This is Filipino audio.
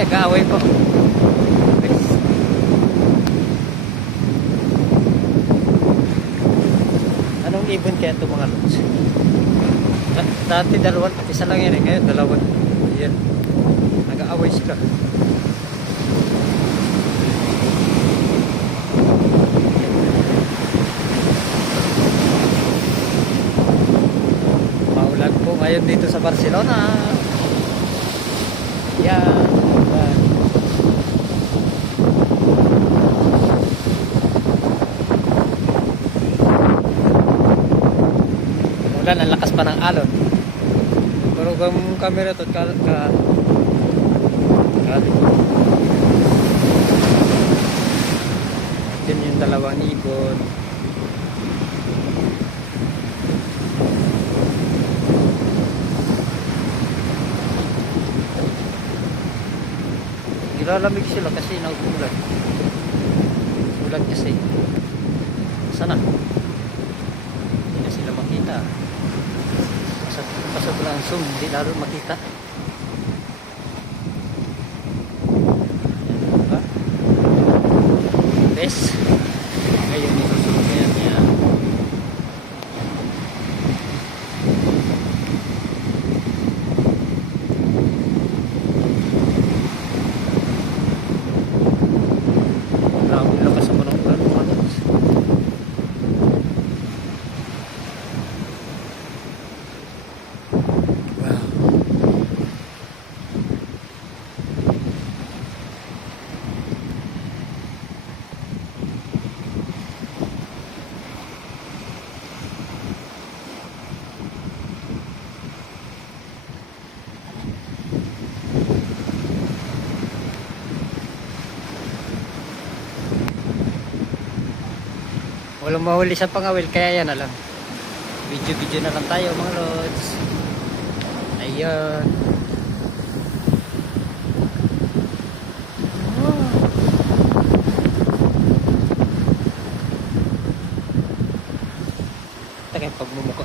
nag-aaway po. Guys. Anong ibon kaya ito mga lods? Dati dalawan, isa lang yan eh. Ngayon dalawan. Yan. Nag-aaway sila. Maulan po ngayon dito sa Barcelona. Yan. Ulan, ang lakas pa ng alon. Pero kung camera to yun yung dalawang ibon. Nilalamig sila kasi nauulan. Ulan kasi. Sana hindi na sila makita. Pasok lang ang zoom, hindi lalo makita. Yan, diba? Bes. Ngayon isusunod na yan niya. Grabe lakas ang ulan mga lods. Walang mahuli sa pangawil, kaya yan na lang. Video na lang tayo mga lods. Ayun. Taka yung pagmumuka.